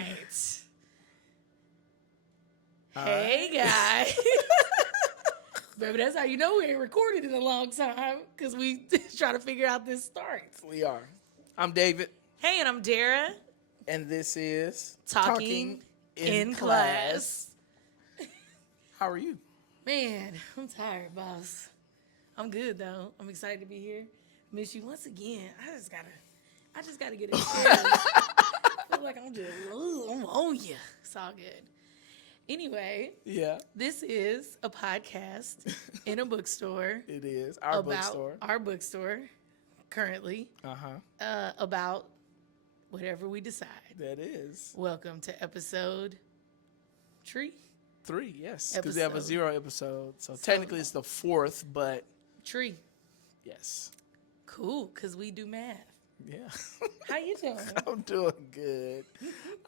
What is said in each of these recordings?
right. Hey, guys. Baby, that's how you know we ain't recorded in a long time, because we try to figure out this start. We are. I'm David. Hey, and I'm Dara. And this is Talking in class. How are you? Man, I'm tired, boss. I'm good, though. I'm excited to be here. Miss you once again. I just gotta get it together. I feel like I'm on you. It's all good. Anyway, Yeah. This is a podcast in a bookstore. It is. Our bookstore. Our bookstore, currently. About whatever we decide. That is. Welcome to episode 3. 3, yes. Because we have a 0 episode. So technically it's the 4th, but... 3. Yes. Cool, because we do math. Yeah. How you doing? I'm doing good.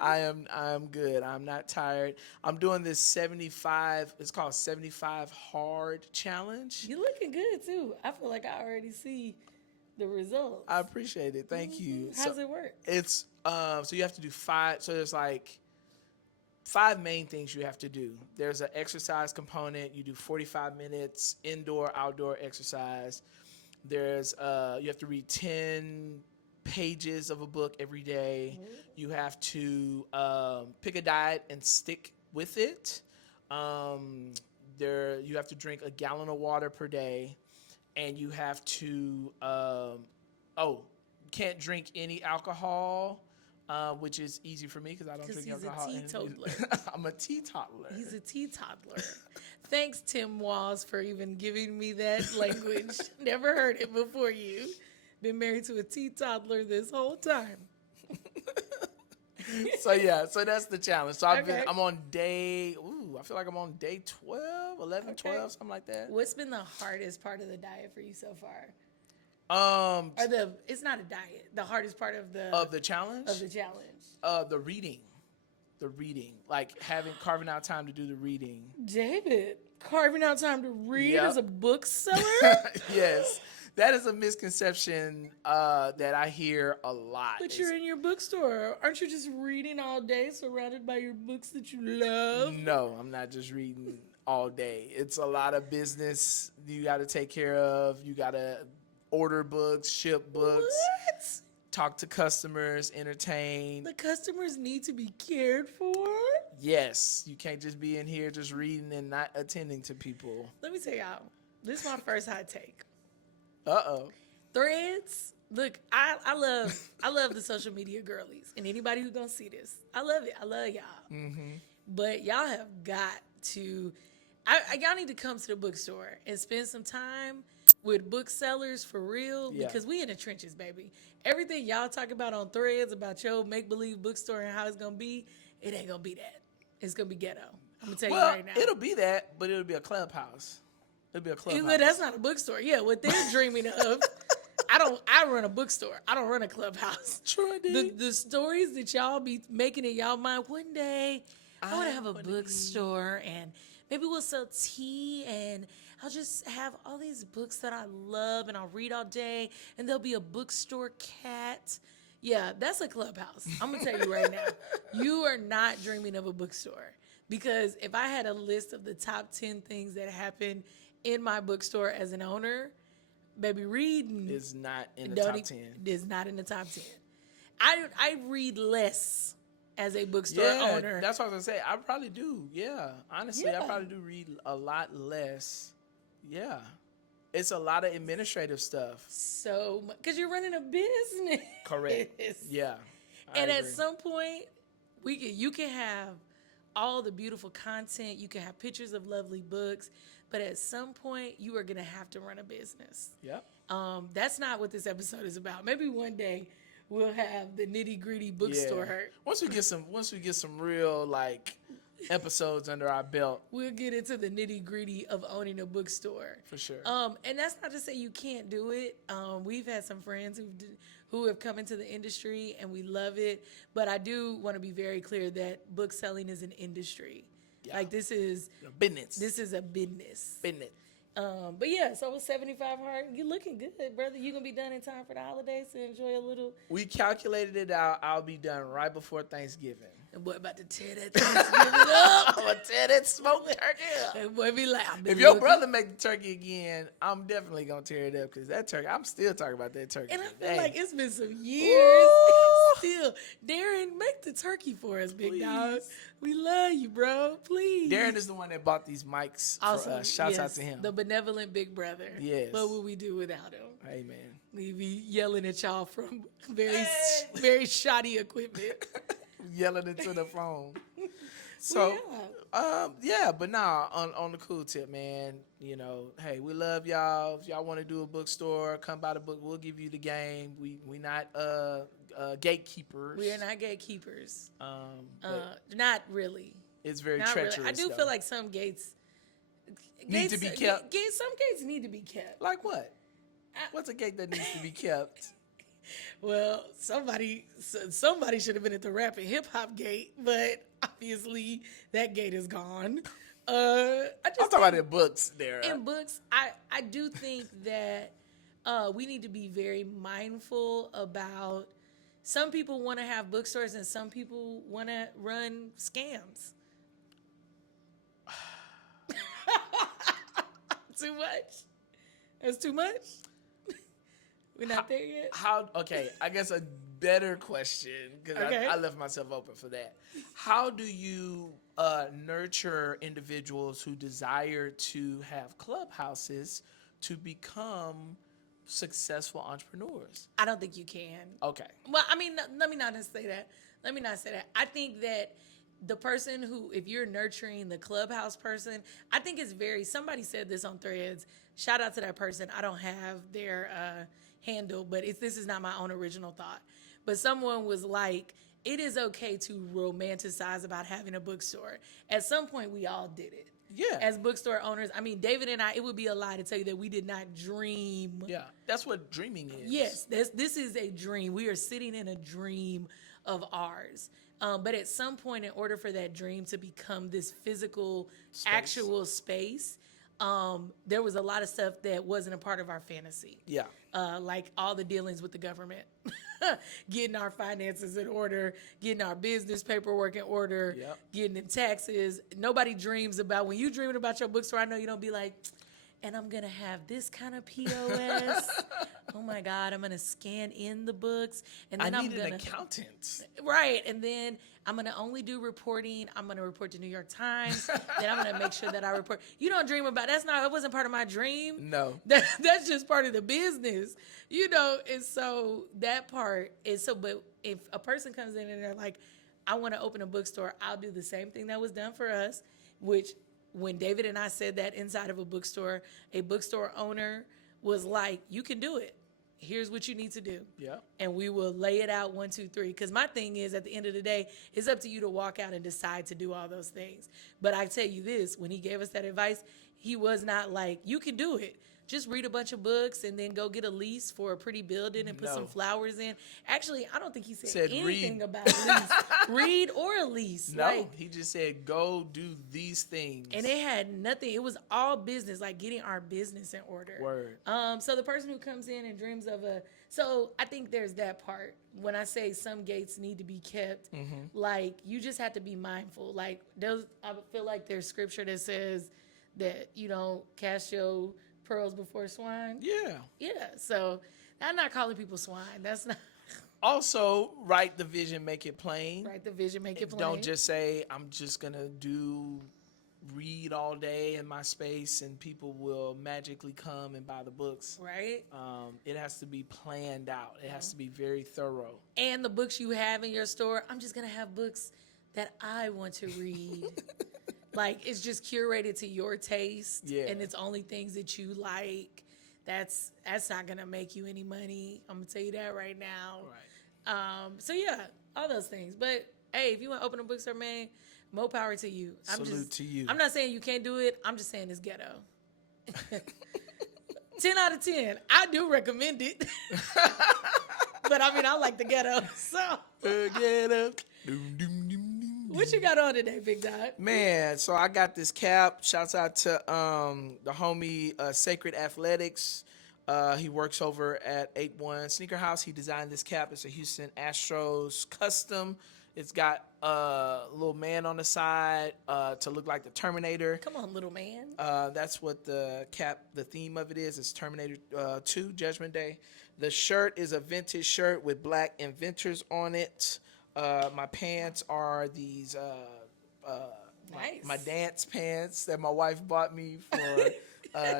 I'm good. I'm not tired. I'm doing this 75, it's called 75 hard challenge. You're looking good too. I feel like I already see the results. I appreciate it. Thank you. How's it work? It's so you have to do 5, so there's like 5 main things you have to do. There's an exercise component. You do 45 minutes indoor, outdoor exercise. There's you have to read 10 pages of a book every day. You have to pick a diet and stick with it. You have to drink a gallon of water per day, and you have to can't drink any alcohol, which is easy for me because I don't drink alcohol. He's a teetotaler. I'm a teetotaler. He's a teetotaler. Thanks, Tim Walls, for even giving me that language. Never heard it before you. Been married to a teetotaler this whole time. So that's the challenge. So I'm on day, I feel like I'm on day 12, 11, 12, something like that. What's been the hardest part of the diet for you so far? It's not a diet. The hardest part of the challenge? Of the challenge. The reading. Like carving out time to do the reading. David, carving out time to read as a bookseller? Yes. That is a misconception that I hear a lot. But you're in your bookstore. Aren't you just reading all day surrounded by your books that you love? No, I'm not just reading all day. It's a lot of business you got to take care of. You got to order books, ship books. What? Talk to customers, entertain. The customers need to be cared for? Yes. You can't just be in here just reading and not attending to people. Let me tell y'all, this is my first hot take. Uh-oh. Threads. Look, I love the social media girlies and anybody who's gonna see this. I love it. I love y'all. Mm-hmm. But y'all have got to. Y'all need to come to the bookstore and spend some time with booksellers for real, because we in the trenches, baby. Everything y'all talk about on Threads about your make-believe bookstore and how it's gonna be, it ain't gonna be that. It's gonna be ghetto. I'm gonna tell you right now. It'll be that, but it'll be a clubhouse. It'll be a clubhouse. But that's not a bookstore. Yeah, what they're dreaming of. I run a bookstore. I don't run a clubhouse. True, the stories that y'all be making in y'all mind, one day I want to have a bookstore and maybe we'll sell tea and I'll just have all these books that I love and I'll read all day and there'll be a bookstore cat. Yeah, that's a clubhouse. I'm going to tell you right now, you are not dreaming of a bookstore, because if I had a list of the top 10 things that happened in my bookstore as an owner, baby, reading is not in the top 10. Is not in the top 10. I read less as a bookstore owner. That's what I was gonna say. I probably do. Yeah, honestly, I probably do read a lot less. Yeah, it's a lot of administrative stuff. So, because you're running a business. Correct. Yeah. And at some point, you can have all the beautiful content. You can have pictures of lovely books. But at some point, you are going to have to run a business. Yep. That's not what this episode is about. Maybe one day we'll have the nitty-gritty bookstore hurt. Once we get some real episodes under our belt, we'll get into the nitty-gritty of owning a bookstore. For sure. And that's not to say you can't do it. We've had some friends who have come into the industry and we love it. But I do want to be very clear that book selling is an industry. Yeah. Like this is a business. This is a business. Business. But yeah, so with 75 hard, you looking good, brother. You gonna be done in time for the holidays to enjoy a little. We calculated it out. I'll be done right before Thanksgiving. And boy, about to tear that Thanksgiving up. I'm gonna tear that smoked turkey up. And boy, be like, If your brother make the turkey again, I'm definitely gonna tear it up because that turkey. I'm still talking about that turkey. And I feel today. like it's been some years. Ooh. Still, Darren, make the turkey for us, big dog. Please. We love you, bro. Please. Darren is the one that bought these mics. Awesome. Shouts out Yes, to him. the benevolent big brother. Yes. What would we do without him? Hey man. We be yelling at y'all from very shoddy equipment. Yelling into the phone. So, but nah, on the cool tip, man, you know, hey, we love y'all. If y'all want to do a bookstore, come by the book. We'll give you the game. We not gatekeepers. We are not gatekeepers. But Not really. it's very Not treacherous. really. I do though. feel like some gates Need to be kept. Some gates need to be kept. Like what? What's a gate that needs to be kept? Well, somebody should have been at the rap and hip hop gate, but obviously that gate is gone. I'm talking about in books there. In books, I do think that we need to be very mindful about. Some people want to have bookstores and some people want to run scams. Too much? That's too much? We're not there yet? Okay, I guess a better question, because Okay. I left myself open for that. How do you nurture individuals who desire to have clubhouses to become successful entrepreneurs? I don't think you can. Okay. Well, I mean, let me not say that. I think that the person who, if you're nurturing the clubhouse person, I think it's somebody said this on Threads. Shout out to that person. I don't have their handle, but this is not my own original thought. But someone was like, it is okay to romanticize about having a bookstore. At some point, we all did it. Yeah. As bookstore owners, I mean, David and I, it would be a lie to tell you that we did not dream. Yeah, that's what dreaming is. Yes, this is a dream. We are sitting in a dream of ours. But at some point, in order for that dream to become this physical, actual space, there was a lot of stuff that wasn't a part of our fantasy. Yeah. Like all the dealings with the government, getting our finances in order, getting our business paperwork in order, Yep. getting the taxes. Nobody dreams about, when you dreaming about your bookstore, I know you don't be like, and I'm going to have this kind of POS. Oh my God, I'm going to scan in the books. And then I need an accountant. Right. And then I'm going to only do reporting. I'm going to report to New York Times. Then I'm going to make sure that I report. You don't dream about, that wasn't part of my dream. No. That's just part of the business, you know? And so that part is but if a person comes in and they're like, I want to open a bookstore, I'll do the same thing that was done for us, which when David and I said that inside of a bookstore owner was like, you can do it. Here's what you need to do. Yeah. And we will lay it out 1, 2, 3. Because my thing is, at the end of the day, it's up to you to walk out and decide to do all those things. But I tell you this, when he gave us that advice, he was not like, you can do it. Just read a bunch of books and then go get a lease for a pretty building and put some flowers in. Actually, I don't think he said anything about a lease. Read or a lease. No, he just said, go do these things. And it had nothing. It was all business, like getting our business in order. Word. So the person who comes in and dreams of so I think there's that part. When I say some gates need to be kept, like you just have to be mindful. Like I feel like there's scripture that says that you don't cast your pearls before swine. Yeah. Yeah. So I'm not calling people swine. That's not. Also, write the vision, make it plain. Write the vision, make it plain. Don't just say, I'm just going to read all day in my space and people will magically come and buy the books. Right. It has to be planned out. It has to be very thorough. And the books you have in your store, I'm just going to have books that I want to read. Like, it's just curated to your taste. Yeah. And it's only things that you like. That's not going to make you any money. I'm going to tell you that right now. Right. So, yeah, all those things. But, hey, if you want to open a bookstore, man, more power to you. Salute to you. I'm not saying you can't do it. I'm just saying it's ghetto. 10 out of 10. I do recommend it. But, I mean, I like the ghetto. So. Ghetto. Doom, doom, doom, doom. What you got on today, Big Dot? Man, so I got this cap. Shouts out to the homie Sacred Athletics. He works over at 81 Sneaker House. He designed this cap. It's a Houston Astros custom. It's got a little man on the side to look like the Terminator. Come on, little man. That's what the theme of it is. It's Terminator 2 Judgment Day. The shirt is a vintage shirt with black inventors on it. My pants are these Nice. my dance pants that my wife bought me for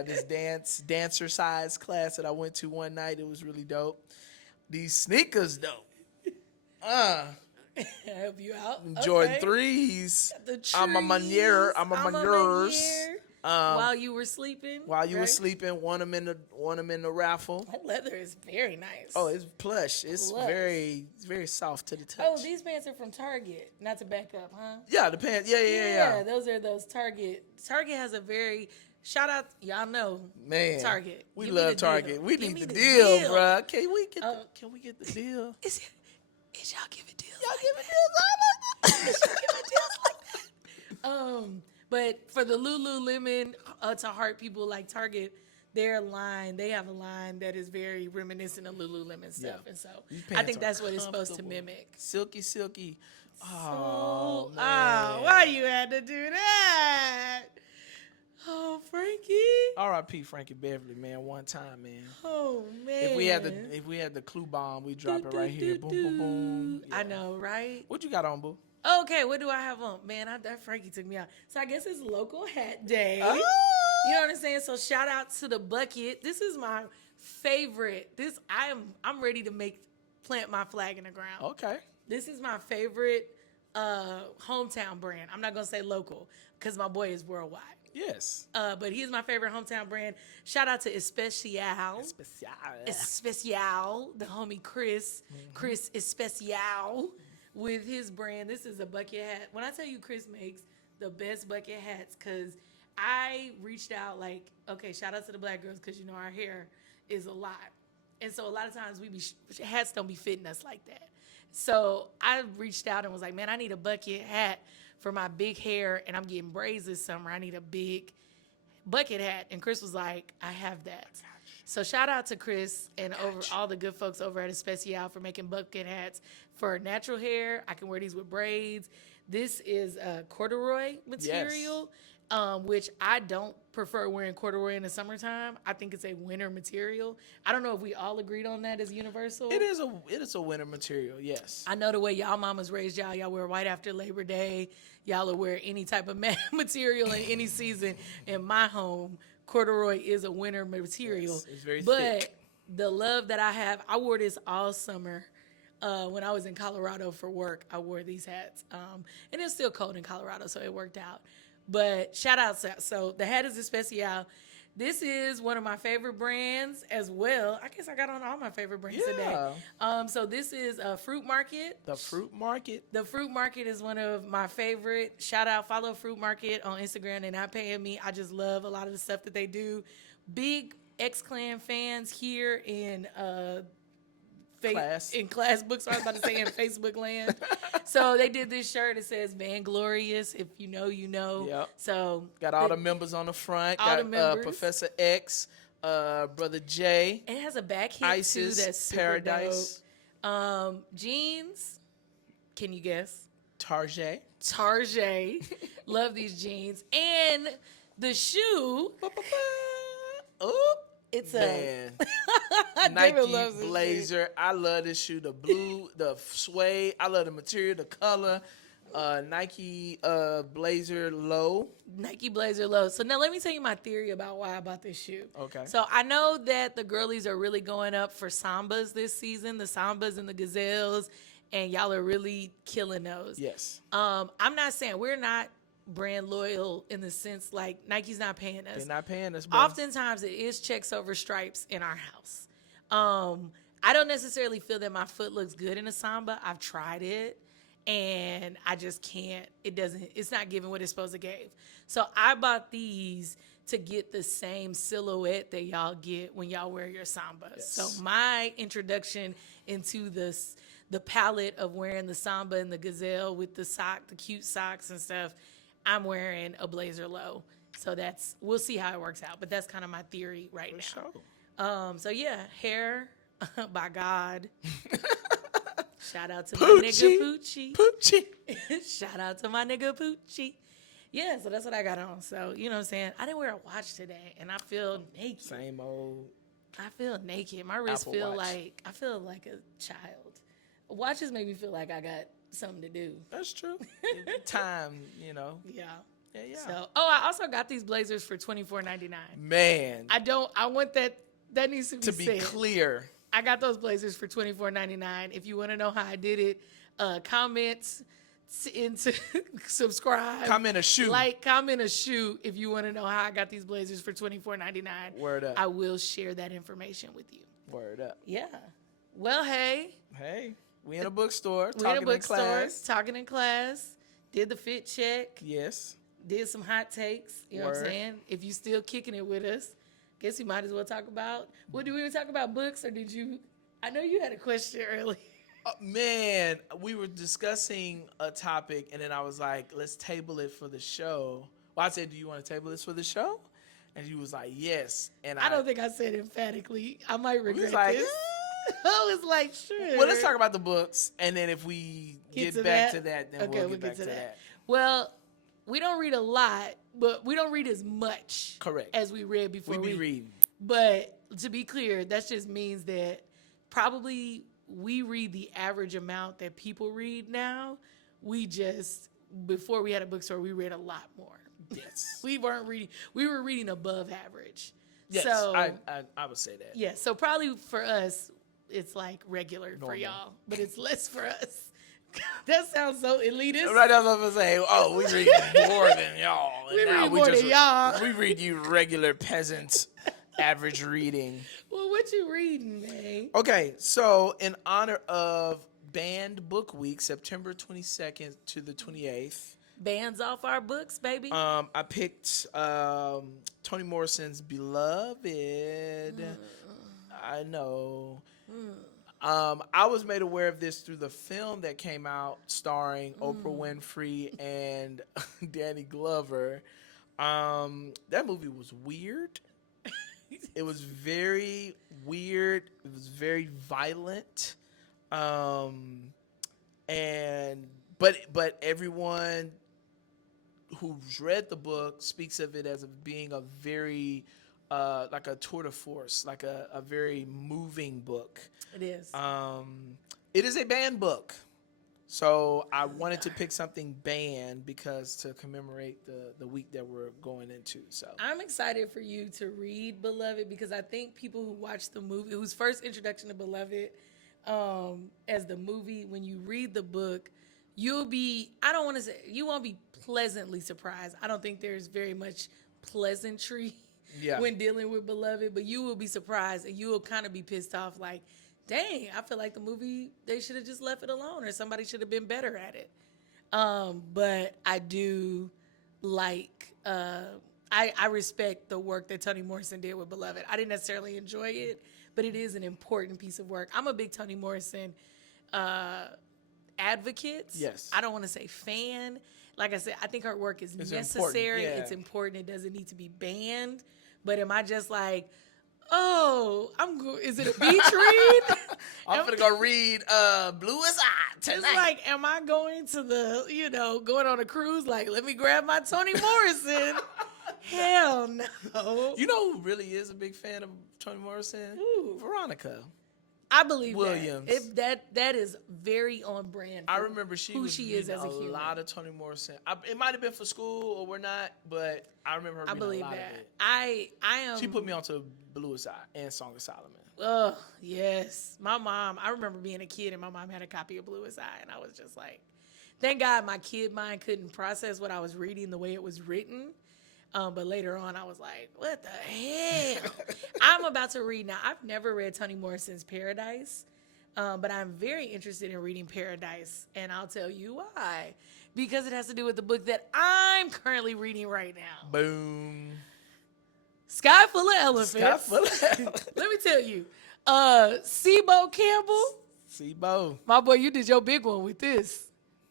this dancer size class that I went to one night. It was really dope. These sneakers though. Help you out. Jordan Okay. 3s. The I'm a manier. I'm a maniers. While you were sleeping. While you were right? sleeping, won them in the raffle. That leather is very nice. Oh, it's plush. It's Plush. very soft to the touch. Oh, these pants are from Target. Not to back up, huh? Yeah, the pants. Yeah. Those are those Target. Target has a very shout out. Y'all know Man, Target. We Give me love the deal. Target. We Give need me the the deal, deal. bruh. Can we get the deal? Is y'all giving deals? Y'all like giving that? deals Is y'all giving deals like that? But for the Lululemon to heart people like Target, they have a line that is very reminiscent of Lululemon stuff, Yeah. and so These I pants think are that's what it's supposed to comfortable. mimic. Silky. Oh, man. Why you had to do that? Oh, Frankie. R.I.P. Frankie Beverly, man. One time, man. Oh man. If we had the clue bomb, we drop it right here. Boom, boom, boom. I Yeah. know, right? What you got on, boo? Okay, what do I have on? Man, that Frankie took me out. So I guess it's local hat day. Oh! You know what I'm saying? So shout out to the bucket. This is my favorite. I'm ready to plant my flag in the ground. Okay. This is my favorite hometown brand. I'm not gonna say local because my boy is worldwide. Yes. But he's my favorite hometown brand. Shout out to Especial. Especial, the homie Chris. Chris Especial with his brand. This is a bucket hat. When I tell you Chris makes the best bucket hats, because I reached out like, okay, shout out to the black girls because, you know, our hair is a lot. And so a lot of times hats don't be fitting us like that. So I reached out and was like, man, I need a bucket hat for my big hair, and I'm getting braids this summer. I need a big bucket hat. And Chris was like, I have that. So shout out to Chris and all the good folks over at Especial for making bucket hats for natural hair. I can wear these with braids. This is a corduroy material, which I don't prefer wearing corduroy in the summertime. I think it's a winter material. I don't know if we all agreed on that as universal. It is a winter material, yes. I know the way y'all mamas raised y'all. Y'all wear white after Labor Day. Y'all will wear any type of material in any season. In my home, corduroy is a winter material. Yes, it's very but thick. The love that I have, I wore this all summer. When I was in Colorado for work, I wore these hats. And it's still cold in Colorado, so it worked out. But shout out. So the hat is Especial. This is one of my favorite brands as well. I guess I got on all my favorite brands today. So this is Fruit Market. The Fruit Market. The Fruit Market is one of my favorite. Shout out, follow Fruit Market on Instagram. They're not paying me. I just love a lot of the stuff that they do. Big X-Clan fans here in class books. I was about to say in Facebook land. So they did this shirt. It says "Vanglorious." If you know, you know. Yep. So Got all the members on the front. All got the members. Professor X, Brother J, it has a back hit Isis, too. That's super Paradise, dope. Jeans. Can you guess? Tarjay. Love these jeans. And the shoe. Oh, It's man. David Nike loves this Blazer. I love this shoe. The blue, the suede. I love the material, the color. Nike Blazer Low. Nike Blazer Low. So now let me tell you my theory about why I bought this shoe. Okay. So I know that the girlies are really going up for Sambas this season, the Sambas and the Gazelles, and y'all are really killing those. Yes. I'm not saying we're not brand loyal in the sense like Nike's not paying us. They're not paying us, bro. Oftentimes it is checks over stripes in our house. I don't necessarily feel that my foot looks good in a Samba. I've tried it and I just can't. It's not giving what it's supposed to give. So I bought these to get the same silhouette that y'all get when y'all wear your Sambas. Yes. So my introduction into the the palette of wearing the samba and the gazelle with the cute socks and stuff, I'm wearing a blazer low. So we'll see how it works out. But that's kind of my theory right now. So yeah, hair by God. Shout out to my nigga Poochie. Shout out to my nigga Poochie. Yeah, so that's what I got on. So, you know what I'm saying? I didn't wear a watch today, and I feel naked. Same old. I feel naked. My wrist I feel like a child. Watches make me feel like I got something to do. That's true. Time, you know. Yeah. Yeah. So, I also got these blazers for $24.99. Man. I want that needs to be said. To be clear. I got those blazers for $24.99. If you want to know how I did it, comment into subscribe. Comment a shoe. Comment a shoe if you want to know how I got these blazers for $24.99. Word up. I will share that information with you. Word up. Yeah. Well, hey. Hey. We in a bookstore. Talking in class. Did the fit check. Yes. Did some hot takes. You know what I'm saying? If you still kicking it with us, guess you might as well talk about. What did we talk about? Books, or did you? I know you had a question earlier. Man, we were discussing a topic, and then I was like, let's table it for the show. Well, I said, do you want to table this for the show? And you was like, yes. And I don't think I said emphatically. I might regret this. I was like, sure. Well, let's talk about the books, and then if we get back to that, then we'll get back to that. Well, we don't read a lot, but we don't read as much correct as we read before we be reading. But to be clear, that just means that probably we read the average amount that people read now. Before we had a bookstore, we read a lot more. Yes. We were reading above average. Yes, so, I would say that. Yeah, so probably for us, it's like regular normal for y'all, but it's less for us. That sounds so elitist. Right, that's what I'm gonna say. Oh, we read more than y'all. We read more than y'all. We read you regular peasants, average reading. Well, what you reading, man? Okay, so in honor of Banned Book Week, September 22nd to the 28th. Bands off our books, baby. I picked Toni Morrison's Beloved. I know. I was made aware of this through the film that came out starring Oprah Winfrey and Danny Glover. That movie was weird. It was very weird. It was very violent. But everyone who's read the book speaks of it as being a very like a tour de force, like a very moving book. It is. It is a banned book. So I wanted to pick something banned because to commemorate the week that we're going into. So I'm excited for you to read Beloved because I think people who watch the movie, whose first introduction to Beloved as the movie, when you read the book, you won't be pleasantly surprised. I don't think there's very much pleasantry when dealing with Beloved, but you will be surprised and you will kind of be pissed off like, dang, I feel like the movie, they should have just left it alone or somebody should have been better at it. But I do like, I respect the work that Toni Morrison did with Beloved. I didn't necessarily enjoy it, but it is an important piece of work. I'm a big Toni Morrison advocate. Yes. I don't want to say fan. Like I said, I think her work is necessary. Important. It's important. It doesn't need to be banned. But am I just like, oh, is it a beach read? I'm going to go read Bluest Eye tonight. It's like, am I going to going on a cruise? Like, let me grab my Toni Morrison. Hell no. You know who really is a big fan of Toni Morrison? Ooh. Veronica I believe Williams. That is very on brand. I remember she is as a human. A lot of Toni Morrison. It might have been for school or we're not, but I remember her reading a lot of it. I am. She put me onto Bluest Eye and Song of Solomon. Oh yes, my mom. I remember being a kid and my mom had a copy of Bluest Eye, and I was just like, thank God my kid mind couldn't process what I was reading the way it was written. But later on, I was like, what the hell? I'm about to read now. I've never read Toni Morrison's Paradise, but I'm very interested in reading Paradise, and I'll tell you why. Because it has to do with the book that I'm currently reading right now. Boom. Sky Full of Elephants. Sky Full of Elephants. Let me tell you, Sibo Campbell, See, Bo. My boy, you did your big one with this.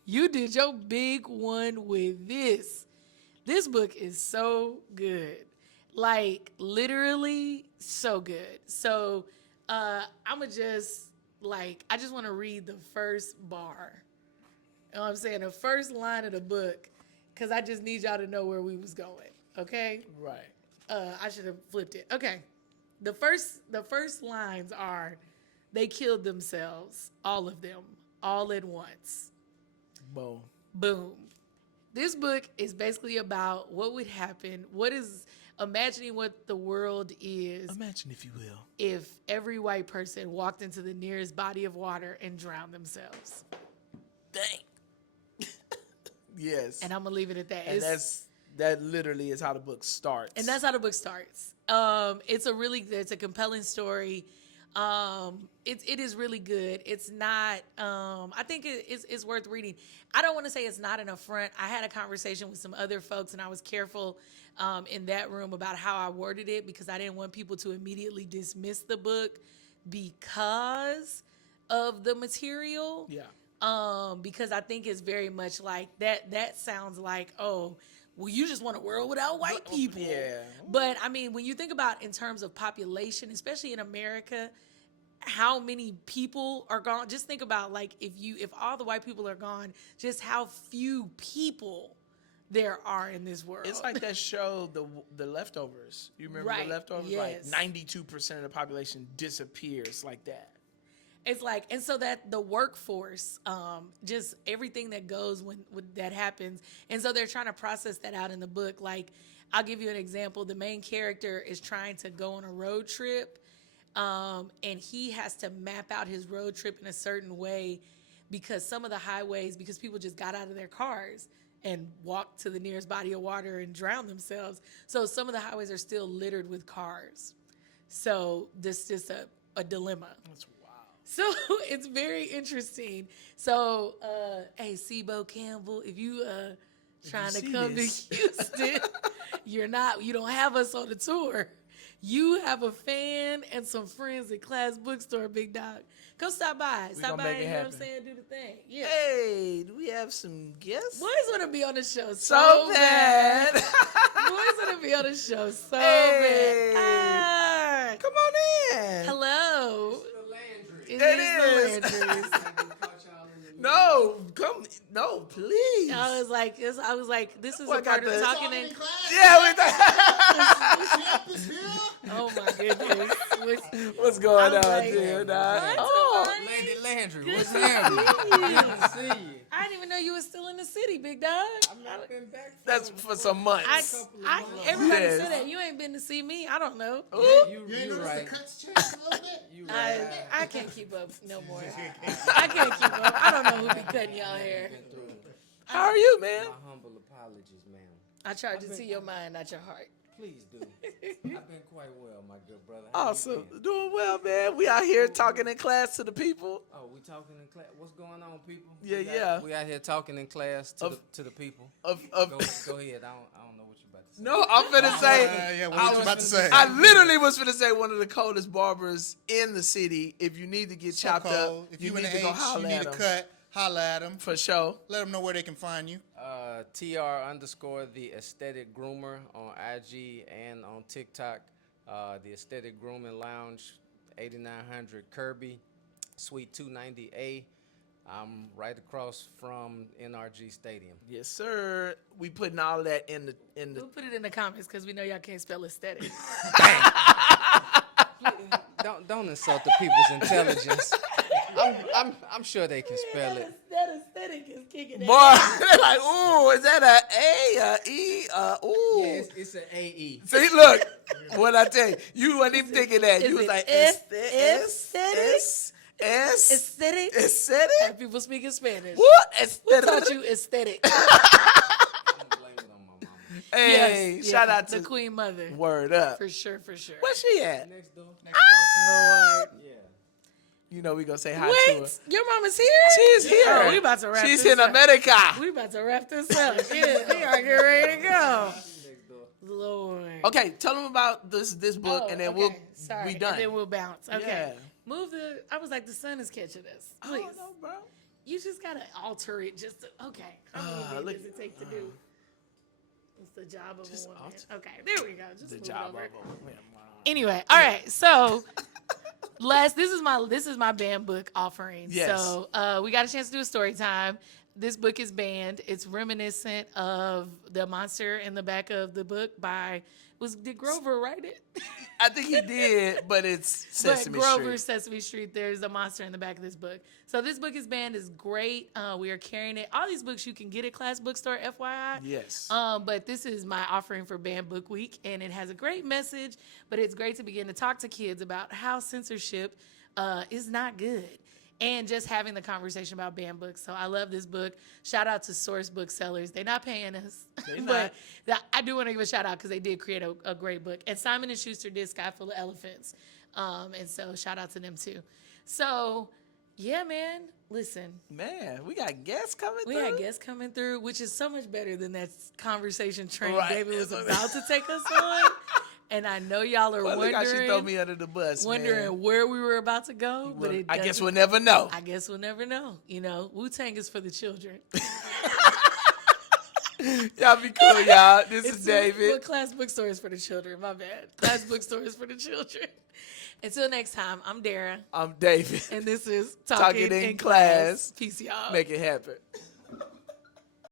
You did your big one with this. This book is so good. Like, literally so good. So, I'ma just, like, I just want to read the first bar. You know what I'm saying? The first line of the book, because I just need y'all to know where we was going. Okay? Right. I should have flipped it. Okay. The first lines are, they killed themselves, all of them, all at once. Bo. Boom. This book is basically about what would happen, imagining what the world is Imagine, if you will. if every white person walked into the nearest body of water and drowned themselves. Dang. Yes. And I'm going to leave it at that. And that literally is how the book starts. And that's how the book starts. It's a compelling story. It is really good. It's not, I think it's worth reading. I don't want to say it's not an affront. I had a conversation with some other folks and I was careful, in that room about how I worded it because I didn't want people to immediately dismiss the book because of the material. Yeah. Because I think it's very much like that sounds like, oh, well, you just want a world without white people. Yeah. But I mean, when you think about in terms of population, especially in America, how many people are gone. Just think about like if all the white people are gone, just how few people there are in this world. It's like that show, the Leftovers. You remember Right, the Leftovers? yes. Like 92% of the population disappears like that. It's like, and so that the workforce, just everything that goes when that happens. And so they're trying to process that out in the book. Like, I'll give you an example. The main character is trying to go on a road trip, and he has to map out his road trip in a certain way because some of the highways, because people just got out of their cars and walked to the nearest body of water and drowned themselves. So some of the highways are still littered with cars. So this is just a dilemma. That's wild. So it's very interesting. So, hey, Sebo Campbell, if you trying to come to Houston, you don't have us on the tour. You have a fan and some friends at Class Bookstore, big dog. Come stop by. Stop by and, you know what I'm saying, do the thing. Yeah. Hey, do we have some guests? Boys want to be on the show So bad. Boys want to be on the show so bad. Come on in. Hello. It is. No, please. I was like, this is What, a part got of the- talking in. Yeah, Oh my goodness. what's going on, like, dude? what? Oh, Lady Landry, Good what's to happening? see you. Good to see you. I didn't even know you were still in the city, big dog. I've not been back. that's for some months. Everybody Yes. said that. You ain't been to see me. I don't know. Ooh. You right. You I, right. I can't keep up no more. I can't keep up. I don't know who be cutting y'all hair. How are you, man? My humble apologies, ma'am. I tried to see your mind, not your heart. Please do. I've been quite well, my good brother. How you Awesome. been? Doing well, man. We out here talking in class to the people. Oh, we talking in class. What's going on, people? Yeah, We yeah. We out here talking in class to Of- the people. Of Go ahead. I don't know what you about to say. No, I'm finna say. Yeah, what was you about to say? I literally was finna say one of the coldest barbers in the city. If you need to get So chopped cold. up, If you you in need the to go H, you holler need at a him cut, holla at them. for sure. Let them know where they can find you. TR _ the aesthetic groomer on IG and on TikTok. The Aesthetic Grooming Lounge, 8900 Kirby, Suite 290A. I'm right across from NRG Stadium. Yes, sir. We putting all of that in the. We'll put it in the comments because we know y'all can't spell aesthetic. Don't insult the people's intelligence. I'm sure they can spell it. That aesthetic is kicking Boy, they're like, ooh, is that a E, ooh? Yeah, it's an AE. See, look, what I tell you, you wasn't even thinking that. is You was it like, Aesthetic? aesthetic? And people speaking Spanish. What? Who taught you aesthetic? I'm gonna blame it on my mama. Hey, Yes, shout yeah, out to the Queen Mother. Word Up. For sure, for sure. Where's she at? Next door. Lord. Yeah. You know we gonna say hi to her. Wait, your mama's here? She's here. Oh, we about to wrap She's this in up. America. We about to wrap this up. Yeah, we are getting ready to go. Next door. Lord. Okay, tell them about this book, and then okay. we'll Sorry. be done. And then we'll bounce. Okay. Yeah. I was like, the sun is catching us. I Please. don't know, bro. You just got to alter it just to, okay. How many look- does it take to do? It's the job of Just a woman. alter- Okay, there we go. Just The move job over. of a woman. Anyway, all right. So, this is my banned book offering. Yes. So, we got a chance to do a story time. This book is banned. It's reminiscent of the monster in the back of the book did Grover write it? I think he did, but it's Sesame but Grover Street. Sesame Street, there's a monster in the back of this book. So this book is banned. Is great. We are carrying it. All these books you can get at Class Bookstore, FYI. Yes. But this is my offering for Banned Book Week, and it has a great message. But it's great to begin to talk to kids about how censorship is not good, and just having the conversation about banned books. So I love this book. Shout out to Source Booksellers. They're not paying us, not. but I do want to give a shout out because they did create a great book. And Simon & Schuster did Sky Full of Elephants. And so shout out to them too. So yeah, man, listen. Man, we got guests coming We through. had guests coming through, which is so much better than that conversation train Right. David was about to take us on. And I know y'all are Well, look how she throw wondering me under the bus, man. where we were about to go, but Well, it I guess doesn't- we'll never know. I guess we'll never know. You know, Wu-Tang is for the children. Y'all be cool, y'all. This is Well, David. Class Bookstore is for the children. My bad. Class Bookstore is for the children. Until next time, I'm Dara, I'm David. and this is Talking in Class. Peace, y'all. Make it happen.